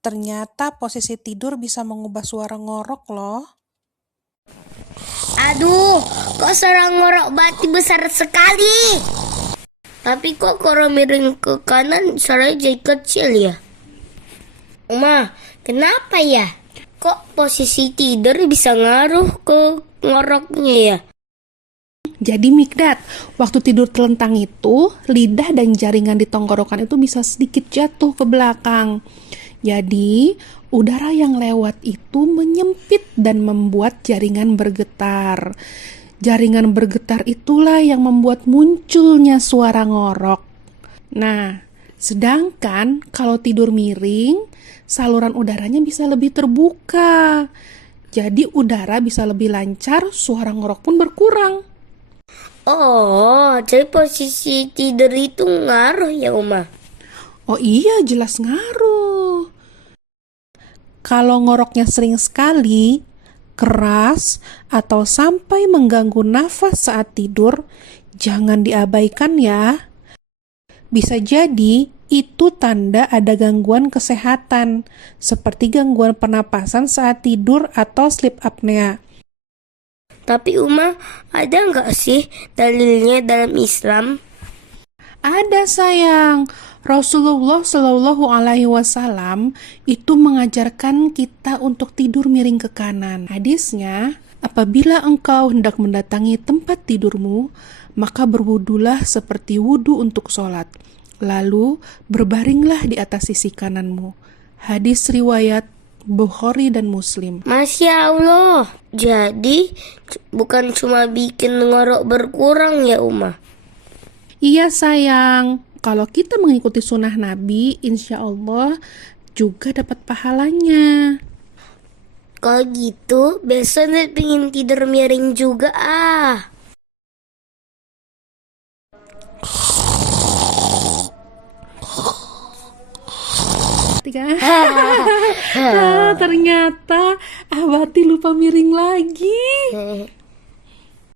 Ternyata posisi tidur bisa mengubah suara ngorok loh. Aduh, kok suara ngorok Bati besar sekali. Tapi kok kalau miring ke kanan suaranya jadi kecil ya? Uma, kenapa ya? Kok posisi tidur bisa ngaruh ke ngoroknya ya? Jadi Mikdad, waktu tidur telentang itu, lidah dan jaringan di tenggorokan itu bisa sedikit jatuh ke belakang. Jadi, udara yang lewat itu menyempit dan membuat jaringan bergetar. Jaringan bergetar itulah yang membuat munculnya suara ngorok. Nah, sedangkan kalau tidur miring, saluran udaranya bisa lebih terbuka. Jadi udara bisa lebih lancar, suara ngorok pun berkurang. Oh, jadi posisi tidur itu ngaruh ya Uma? Oh iya, jelas ngaruh. Kalau ngoroknya sering sekali, keras, atau sampai mengganggu nafas saat tidur, jangan diabaikan ya. Bisa jadi itu tanda ada gangguan kesehatan, seperti gangguan pernapasan saat tidur atau sleep apnea. Tapi Uma, ada nggak sih dalilnya dalam Islam? Ada sayang, Rasulullah Shallallahu Alaihi Wasallam itu mengajarkan kita untuk tidur miring ke kanan. Hadisnya, apabila engkau hendak mendatangi tempat tidurmu, maka berwudulah seperti wudu untuk sholat. Lalu berbaringlah di atas sisi kananmu. Hadis riwayat Bukhari dan Muslim. Masya Allah, jadi bukan cuma bikin ngorok berkurang ya Uma? Iya sayang, kalau kita mengikuti sunnah Nabi, insya Allah juga dapat pahalanya. Kalau gitu, besok nih pengen tidur miring juga ah. Ternyata Abati lupa miring lagi.